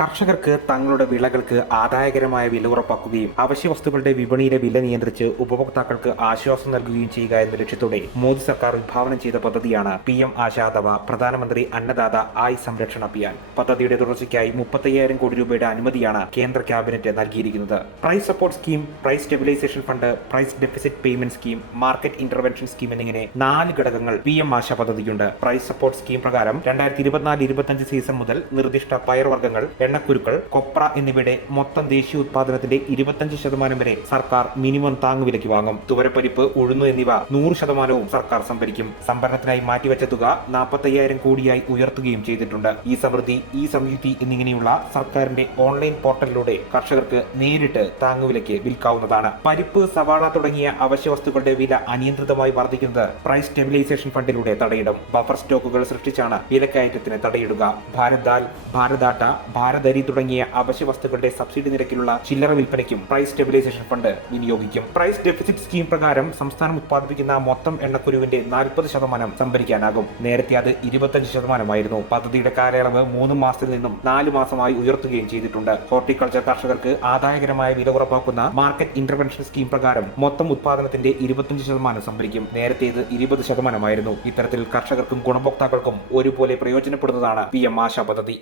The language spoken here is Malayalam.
കർഷകർക്ക് തങ്ങളുടെ വിളകൾക്ക് ആദായകരമായ വില ഉറപ്പാക്കുകയും അവശ്യ വസ്തുക്കളുടെ വിപണിയിലെ വില നിയന്ത്രിച്ച് ഉപഭോക്താക്കൾക്ക് ആശ്വാസം നൽകുകയും ചെയ്യുക എന്ന ലക്ഷ്യത്തോടെ മോദി സർക്കാർ വിഭാവനം ചെയ്ത പദ്ധതിയാണ് പി എം പ്രധാനമന്ത്രി അന്നദാത ആയ് സംരക്ഷണ അഭിയാൻ. പദ്ധതിയുടെ തുടർച്ചയ്ക്കായി മുപ്പത്തയ്യായിരം കോടി രൂപയുടെ അനുമതിയാണ് കേന്ദ്ര ക്യാബിനറ്റ് നൽകിയിരിക്കുന്നത്. Price support scheme price stabilisation fund price deficit payment scheme market intervention scheme എന്നിങ്ങനെ നാല് ഘടകങ്ങൾ പി എം ആശ പദ്ധതിക്കുണ്ട്. പ്രൈസ് സപ്പോർട്ട് സ്കീം പ്രകാരം രണ്ടായിരത്തി ഇരുപത്തിനാല് ഇരുപത്തഞ്ച് സീസൺ മുതൽ നിർദ്ദിഷ്ട പയർവർഗങ്ങൾ എണ്ണക്കുരുക്കൾ കൊപ്ര എന്നിവയുടെ മൊത്തം ദേശീയ ഉത്പാദനത്തിന്റെ ഇരുപത്തഞ്ച് ശതമാനം വരെ സർക്കാർ മിനിമം താങ്ങുവിലയ്ക്ക് വാങ്ങും. തുവരപ്പരിപ്പ് ഉഴുന്നു എന്നിവ നൂറ് ശതമാനവും സർക്കാർ സംഭരിക്കും. സംഭരണത്തിനായി മാറ്റിവെച്ച തുക നാൽപ്പത്തയ്യായിരം കോടിയായി ഉയർത്തുകയും ചെയ്തിട്ടുണ്ട്. ഈ സമൃദ്ധി ഈ സംയുക്തി എന്നിങ്ങനെയുള്ള സർക്കാരിന്റെ ഓൺലൈൻ പോർട്ടലിലൂടെ കർഷകർക്ക് നേരിട്ട് താങ്ങുവിലയ്ക്ക് വിൽക്കാവുന്നതാണ്. പരിപ്പ് സവാള തുടങ്ങിയ അവശ്യ വസ്തുക്കളുടെ വില അനിയന്ത്രിതമായി വർദ്ധിക്കുന്നത് പ്രൈസ് സ്റ്റെബിലൈസേഷൻ ഫണ്ടിലൂടെ തടയിടും. ബഫർ സ്റ്റോക്കുകൾ സൃഷ്ടിച്ചാണ് വിലക്കയറ്റത്തിന് തടയിടുക. ഭാരത് ദാൽ ഭാരതാട്ട ഭാരതരി തുടങ്ങിയ അവശ്യ വസ്തുക്കളുടെ സബ്സിഡി നിരക്കിലുള്ള ചില്ലറ വിൽപ്പനയ്ക്കും പ്രൈസ് സ്റ്റെബിലൈസേഷൻ ഫണ്ട് വിനിയോഗിക്കും. പ്രൈസ് ഡെഫിസിറ്റ് സ്കീം പ്രകാരം സംസ്ഥാനം ഉത്പാദിപ്പിക്കുന്ന മൊത്തം എണ്ണക്കുരുവിന്റെ നാൽപ്പത് ശതമാനം സംഭരിക്കാനാകും. നേരത്തെ അത് ഇരുപത്തഞ്ച് ശതമാനമായിരുന്നു. പദ്ധതിയുടെ കാലയളവ് മൂന്ന് മാസത്തിൽ നിന്നും നാല് മാസമായി ഉയർത്തുകയും ചെയ്തിട്ടുണ്ട്. ഹോർട്ടിക്കൾച്ചർ കർഷകർക്ക് ആദായകരമായ വില ഉറപ്പാക്കുന്ന മാർക്കറ്റ് ഇന്റർവെൻഷൻ സ്കീം പ്രകാരം മൊത്തം ഉത്പാദനത്തിന്റെ ഇരുപത്തഞ്ച് ശതമാനം സംഭരിക്കും. നേരത്തെ ഇത് ഇരുപത് ശതമാനമായിരുന്നു. ഇത്തരത്തിൽ കർഷകർക്കും ഗുണഭോക്താക്കൾക്കും ഒരുപോലെ പ്രയോജനപ്പെടുന്നതാണ് പി എം ആശ പദ്ധതി.